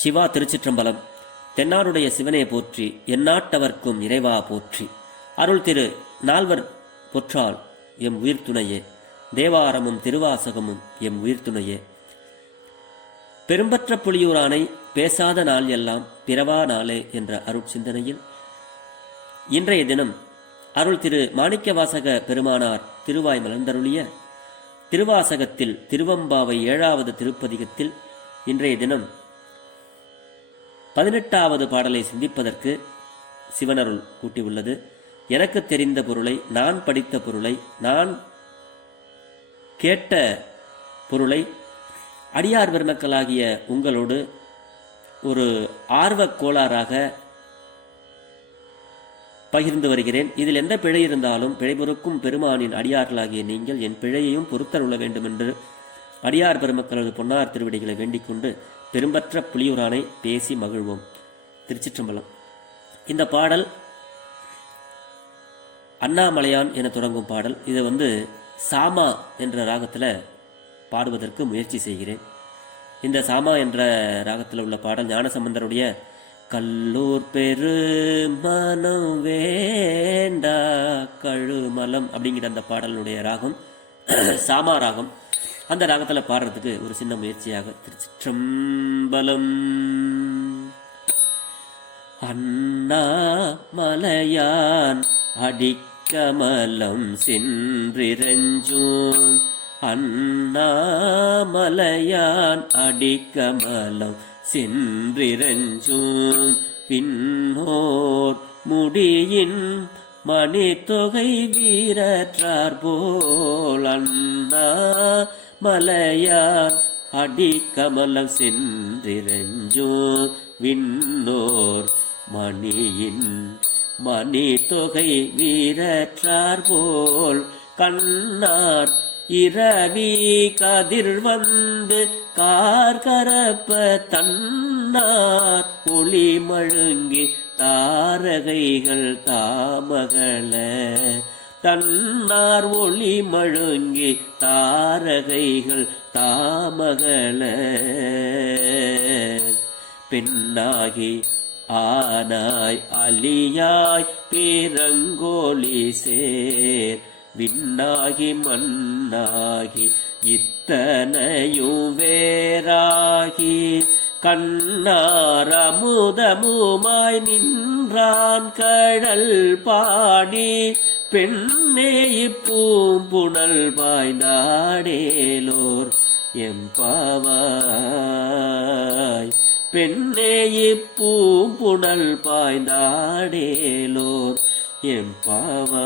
சிவா திருச்சிற்றம்பலம் தென்னாருடைய சிவனே போற்றி எந்நாட்டவர்க்கும் இறைவா போற்றி. அருள் திரு நால்வர் பொற்றால் எம் உயிர் துணையே. தேவாரமும் திருவாசகமும் எம் உயிர் துணையே. பெரும்பற்ற புலியூரானை பேசாத நாள் எல்லாம் பிறவா நாளே என்ற அருட்சிந்தனையில் இன்றைய தினம் அருள் திரு மாணிக்கவாசக பெருமானார் திருவாய் மலர்ந்தருளிய திருவாசகத்தில் திருவம்பாவை ஏழாவது திருப்பதிகத்தில் இன்றைய தினம் பதினெட்டாவது பாடலை சிந்திப்பதற்கு சிவனருள் கூட்டியுள்ளது. எனக்கு தெரிந்த பொருளை நான் படித்த பொருளை நான் கேட்ட பொருளை அடியார் பெருமக்களாகிய உங்களோடு ஒரு ஆர்வக் கோளாறாக பகிர்ந்து வருகிறேன். இதில் எந்த பிழை இருந்தாலும் பிழை பொறுக்கும் பெருமானின் அடியார்களாகிய நீங்கள் என் பிழையையும் பொறுத்தருள வேண்டும் என்று அடியார் பெருமக்களது பொன்னார் திருவடிகளை வேண்டிக் கொண்டு பெரும்பற்ற புலியூரானை பேசி மகிழ்வோம். திருச்சிற்றம்பலம். இந்த பாடல் அண்ணாமலையான் என தொடங்கும் பாடல். இது வந்து சாமா என்ற ராகத்தில் பாடுவதற்கு முயற்சி செய்கிறேன். இந்த சாமா என்ற ராகத்தில் உள்ள பாடல் ஞானசம்பந்தருடைய கல்லூர் பெரு மனம் வேண்டா கழுமலம் அப்படிங்கிற அந்த பாடலுடைய ராகம் சாமா ராகம். அந்த ராகத்தில் பாடுறதுக்கு ஒரு சின்ன முயற்சியாக திருச்சிற்றம்பலம். அண்ணா மலையான் அடிக்கமலம் சென்றிரஞ்சோம் அண்ணாமலையான் அடிக்கமலம் சென்றிரஞ்சோம் பின்னோர் முடியின் மணித்தொகை வீரற்றார் போல் அண்ணா மலையான் அடிக்கமலம் சென்றிரஞ்சோ விண்ணோர் மணியின் மணி தொகை வீரற்றார் போல் கண்ணார் இரவி கதிர் வந்து கார்கரப்ப தன்னார் ஒளி மழுங்கி தாரகைகள் தாமகள தன்னார் ஒளி மழுங்கி தாரகைகள் தாமகள. பெண்ணாகி ஆனாய் அலியாய் பேரங்கோலி சேர். விண்ணாகி மண்ணாகி இத்தனையும் வேறாகி கண்ணாரமுதமுமாய் நின்றான் கடல் பாடி. பெண்ணே இப்பூம்புணல் பாய்ந்தாடேலோர் எம்பாவாய். பெண்ணே இப்பூம்புணல் பாய்ந்தாடேலோர் எம்பாவாய்.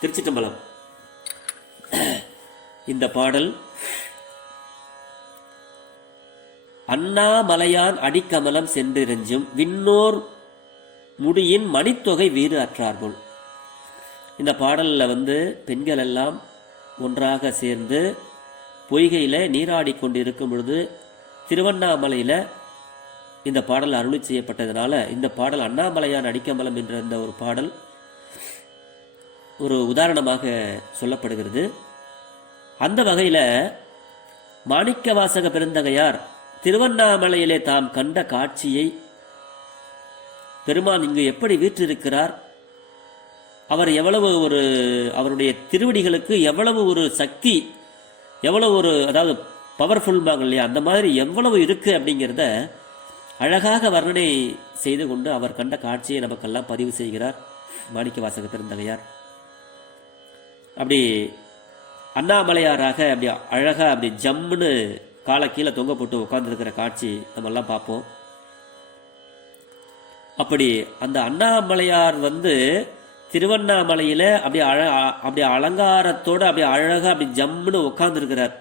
திருச்சிட்டம்பலம் இந்த பாடல் அண்ணாமலையான் அடிக்கமலம் சென்றிருஞ்சும் விண்ணோர் முடியின் மணித்தொகை வீறு அற்றார்கள் இந்த பாடலில் வந்து பெண்கள் எல்லாம் ஒன்றாக சேர்ந்து பொய்கையில் நீராடி கொண்டு இருக்கும் பொழுது திருவண்ணாமலையில் இந்த பாடல் அருளி செய்யப்பட்டதுனால இந்த பாடல் அண்ணாமலையான் அடிக்கமலம் என்ற இந்த ஒரு பாடல் ஒரு உதாரணமாக சொல்லப்படுகிறது. அந்த வகையில் மாணிக்கவாசக பெருந்தகையார் திருவண்ணாமலையிலே தாம் கண்ட காட்சியை பெருமான் இங்கு எப்படி வீற்றிருக்கிறார்? அவர் எவ்வளவு ஒரு அவருடைய திருவடிகளுக்கு எவ்வளவு ஒரு சக்தி எவ்வளவு ஒரு அதாவது பவர்ஃபுல்பாங்க இல்லையா? அந்த மாதிரி எவ்வளவு இருக்குது அப்படிங்கிறத அழகாக வர்ணனை செய்து கொண்டு அவர் கண்ட காட்சியை நமக்கெல்லாம் பதிவு செய்கிறார் மாணிக்க வாசக பெருந்தகையார். அப்படி அண்ணாமலையாராக அப்படி அழகாக அப்படி ஜம்முன்னு காலை கீழே தொங்க போட்டு உட்காந்துருக்கிற காட்சி நம்ம எல்லாம் பார்ப்போம். அப்படி அந்த அண்ணாமலையார் வந்து திருவண்ணாமலையில் அப்படி அழ அப்படி அலங்காரத்தோடு அப்படி அழகாக அப்படி ஜம்முன்னு உட்காந்துருக்கிறார்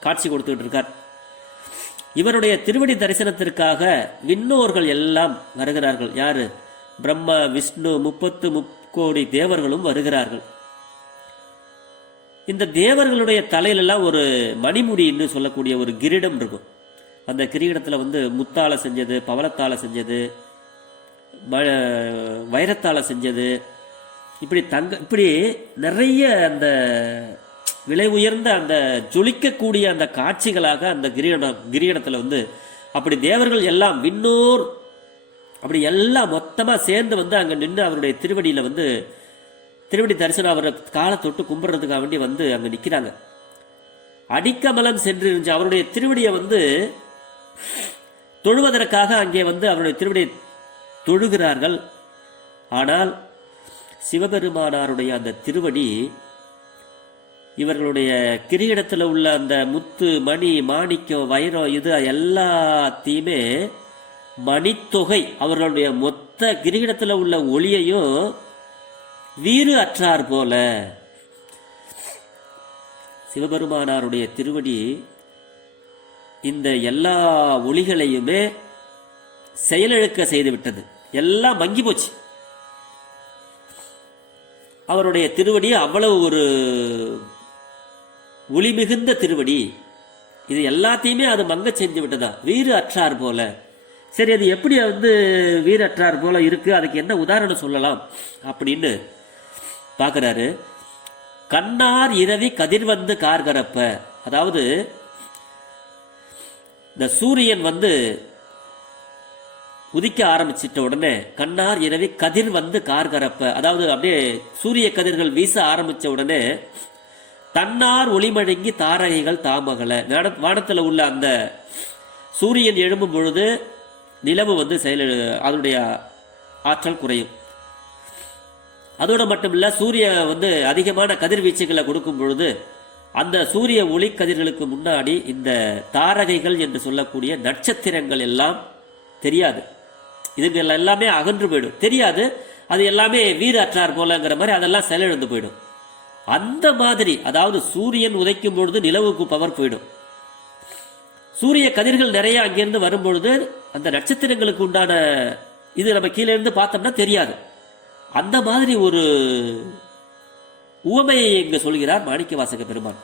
காட்சி கொடுத்துட்டு இருக்கார் இவருடைய திருவடி தரிசனத்திற்காக விண்ணோர்கள் எல்லாம் வருகிறார்கள். யாரு? பிரம்மா விஷ்ணு முப்பத்து முக்கோடி தேவர்களும் வருகிறார்கள். இந்த தேவர்களுடைய தலையிலெல்லாம் ஒரு மணிமுடின்னு சொல்லக்கூடிய ஒரு கிரீடம் இருக்கும். அந்த கிரீடத்தில் வந்து முத்தால செஞ்சது பவளத்தால செஞ்சது ம- வைரத்தால் செஞ்சது. இப்படி தங்க இப்படி நிறைய அந்த விலை உயர்ந்த அந்த ஜொலிக்கக்கூடிய அந்த காட்சிகளாக அந்த கிரீடம் கிரீடத்தில் வந்து அப்படி தேவர்கள் எல்லாம் விண்ணோர் அப்படி எல்லாம் மொத்தமாக சேர்ந்து வந்து அங்கே நின்று அவருடைய திருவடியில் வந்து திருவடி தரிசனம் அவரை காலை தொட்டு கும்பிட்றதுக்காக வேண்டி வந்து அங்கே நிற்கிறாங்க அடிக்கமலம் சென்று இருந்துச்சு அவருடைய திருவடியை வந்து தொழுவதற்காக அங்கே வந்து அவருடைய திருவடியை தொழுகிறார்கள். ஆனால் சிவபெருமானாருடைய அந்த திருவடி இவர்களுடைய கிரீடத்தில் உள்ள அந்த முத்து மணி மாணிக்கம் வைரம் இது எல்லாத்தையுமே மணித்தொகை அவர்களுடைய மொத்த கிரீடத்தில் உள்ள ஒளியையும் வீறு அற்றார் போல. சிவபெருமானாருடைய திருவடி இந்த எல்லா ஒளிகளையுமே செயலிழக்க செய்து விட்டது எல்லாம் மங்கி போச்சு. அவருடைய திருவடி அவ்வளவு ஒரு ஒளி மிகுந்த திருவடி. இது எல்லாத்தையுமே அது மங்க செஞ்சு விட்டதா? வீறு அற்றார் போல. சரி அது எப்படி வந்து வீர அற்றார் போல இருக்கு? அதுக்கு என்ன உதாரணம் சொல்லலாம்? அப்படின்னு பார்க்குறாரு. கண்ணார் இரவி கதிர் வந்து கார்கரப்ப. அதாவது இந்த சூரியன் வந்து உதிக்க ஆரம்பிச்சிட்ட உடனே கண்ணார் இரவி கதிர் வந்து கார்கரப்ப அதாவது அப்படியே சூரிய கதிர்கள் வீச ஆரம்பித்த உடனே தன்னார் ஒளிமழங்கி தாரகைகள் தாமகலை. வான- வானத்தில் உள்ள அந்த சூரியன் எழும்பும் பொழுது நிலவு வந்து செயல் அதனுடைய ஆற்றல் குறையும். அதோடு மட்டும் இல்லை சூரிய வந்து அதிகமான கதிர்வீச்சுகளை கொடுக்கும் பொழுது அந்த சூரிய ஒளி கதிர்களுக்கு முன்னாடி இந்த தாரகைகள் என்று சொல்லக்கூடிய நட்சத்திரங்கள் எல்லாம் தெரியாது. இதுகள் எல்லாமே அகன்று போயிடும். தெரியாது? அது எல்லாமே வீரற்றார் போலங்கிற மாதிரி அதெல்லாம் செலவிழந்து போயிடும். அந்த மாதிரி அதாவது சூரியன் உதைக்கும் பொழுது நிலவுக்கு பவர் போயிடும். சூரிய கதிர்கள் நிறைய அங்கிருந்து வரும்பொழுது அந்த நட்சத்திரங்களுக்கு உண்டான இது நம்ம கீழே இருந்து பார்த்தோம்னா தெரியாது. அந்த மாதிரி ஒரு உவமையை இங்கு சொல்கிறார் மாணிக்க வாசக பெருமான்.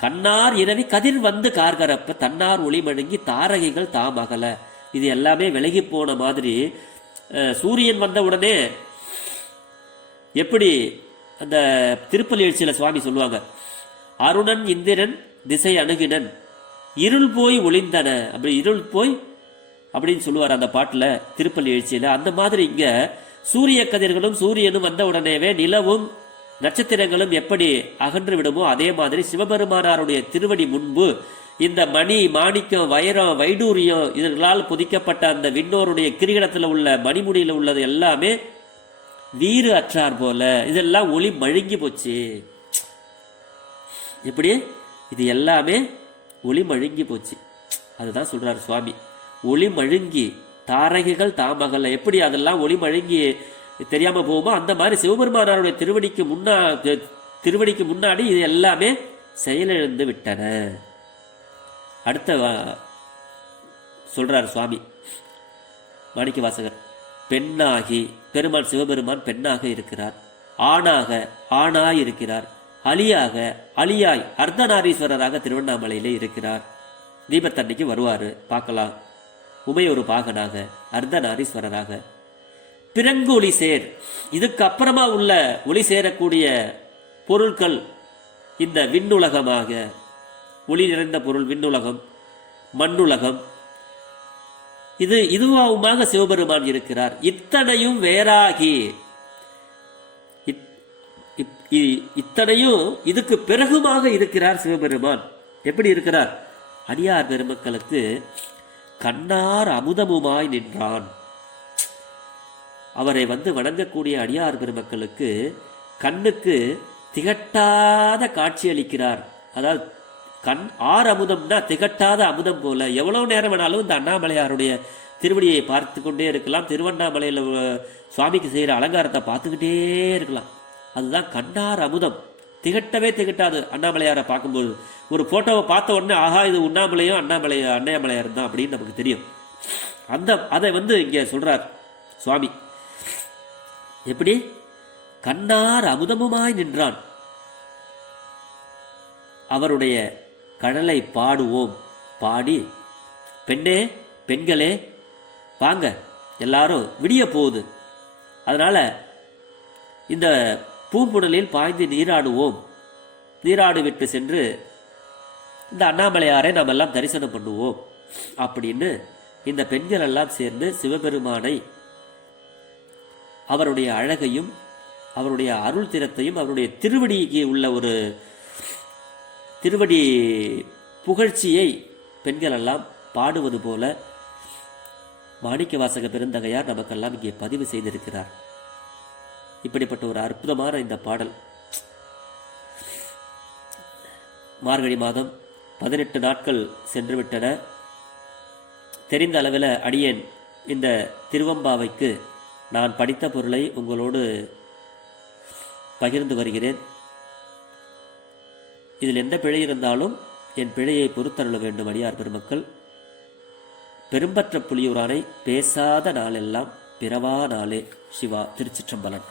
கண்ணார் இரவி கதிர் வந்து கார்கரப்ப தன்னார் ஒளி மழுங்கி தாரகைகள் தாம் அகல இது எல்லாமே விலகி போன மாதிரி சூரியன் வந்த உடனே எப்படி அந்த திருப்பலி எழுச்சியில் சுவாமி சொல்லுவாங்க? அருணன் இந்திரன் திசை அணுகினன் இருள் போய் ஒளிந்தன அப்படி இருள் போய் அப்படின்னு சொல்லுவார் அந்த பாட்டில் திருப்பள்ளி எழுச்சியில். அந்த மாதிரி இங்கே சூரிய கதிர்களும் சூரியனும் வந்த உடனேவே நிலவும் நட்சத்திரங்களும் எப்படி அகன்று விடுமோ அதே மாதிரி சிவபெருமானாருடைய திருவடி முன்பு இந்த மணி மாணிக்கம் வைரம் வைடூரியம் இதுகளால் புதிக்கப்பட்ட அந்த விண்ணோருடைய கிரீடத்தில் உள்ள மணிமுடியில் உள்ளது எல்லாமே வீறு அற்றார் போல. இதெல்லாம் ஒளி மழுங்கி போச்சு. எப்படி? இது எல்லாமே ஒளி மழுங்கி போச்சு. அதுதான் சொல்கிறார் சுவாமி. ஒளி மழுங்கி தாரகைகள் தாமகல்ல எப்படி அதெல்லாம் ஒளி மழுங்கி தெரியாம போகுமோ அந்த மாதிரி சிவபெருமானாருடைய திருவடிக்கு முன்னா திருவடிக்கு முன்னாடி இது எல்லாமே செயலிழந்து விட்டன. அடுத்த வா- சுவாமி. மாணிக்க வாசகர் பெண்ணாகி பெருமான் சிவபெருமான் பெண்ணாக இருக்கிறார். ஆணாக ஆணாய் இருக்கிறார் அலியாக அலியாய் அர்த்தநாரீஸ்வரராக திருவண்ணாமலையிலே இருக்கிறார். தீபத்தன்னைக்கு வருவார் பார்க்கலாம். உமையொரு பாகனாக அர்த்தநாரீஸ்வரராக. பிறங்கு ஒளி சேர் இதுக்கு அப்புறமா உள்ள ஒளி சேரக்கூடிய பொருட்கள் இந்த விண்ணுலகமாக ஒளி நிறைந்த பொருள் விண்ணுலகம் மண்ணுலகம். இது இதுவாவுமாக சிவபெருமான் இருக்கிறார். இத்தனையும் வேறாகி. இத்- இ- இத்தனையும் இதுக்கு பிறகுமாக இருக்கிறார் சிவபெருமான். எப்படி இருக்கிறார்? அடியார் பெருமக்களுக்கு கண்ணார் அமுதமுமாய் நின்றான். அவரை வந்து வணங்கக்கூடிய அடியார் பெருமக்களுக்கு கண்ணுக்கு திகட்டாத காட்சி அளிக்கிறார் அதாவது கண் ஆர் அமுதம்னா திகட்டாத அமுதம் போல. எவ்வளோ நேரம் வேணாலும் இந்த அண்ணாமலையாருடைய திருவடியை பார்த்து கொண்டே இருக்கலாம். திருவண்ணாமலையில் சுவாமிக்கு செய்கிற அலங்காரத்தை பார்த்துக்கிட்டே இருக்கலாம். அதுதான் கண்ணார் அமுதம். திகட்டவே திகட்டாது அண்ணாமலையாரை பார்க்கும்போது. ஒரு ஃபோட்டோவை பார்த்த உடனே ஆஹா இது உண்ணாமலையும் அண்ணாமலை அண்ணாமலையார் தான் அப்படின்னு நமக்கு தெரியும். அந்த அதை வந்து இங்கே சொல்கிறார் சுவாமி. எப்படி? கண்ணார் அமுதமுமாய் நின்றான். அவருடைய கடலை பாடுவோம். பாடி பெண்ணே பெண்களே வாங்க எல்லாரும் விடிய போகுது. அதனால் இந்த பூம்புடலில் பாய்ந்து நீராடுவோம். நீராடு விட்டு சென்று இந்த அண்ணாமலையாரை நாம் எல்லாம் தரிசனம் பண்ணுவோம். அப்படின்னு இந்த பெண்கள் எல்லாம் சேர்ந்து சிவபெருமானை அவருடைய அழகையும் அவருடைய அருள் திறத்தையும் அவருடைய திருவடிக்கு உள்ள ஒரு திருவடி புகழ்ச்சியை பெண்கள் எல்லாம் பாடுவது போல மாணிக்க வாசக பெருந்தகையார் நமக்கெல்லாம் இங்கே பதிவு செய்திருக்கிறார். இப்படிப்பட்ட ஒரு அற்புதமான இந்த பாடல். மார்கழி மாதம் பதினெட்டு நாட்கள் சென்று விட்டன தெரிந்த அளவில் அடியேன் இந்த திருவம்பாவைக்கு நான் படித்த பொருளை உங்களோடு பகிர்ந்து வருகிறேன். இதில் எந்த பிழை இருந்தாலும் என் பிழையை பொறுத்தருள வேண்டும் அடியார் பெருமக்கள். பெரும்பற்ற புலியூரானை பேசாத நாளெல்லாம் பிறவா நாளே சிவா திருச்சிற்றம்பலன்.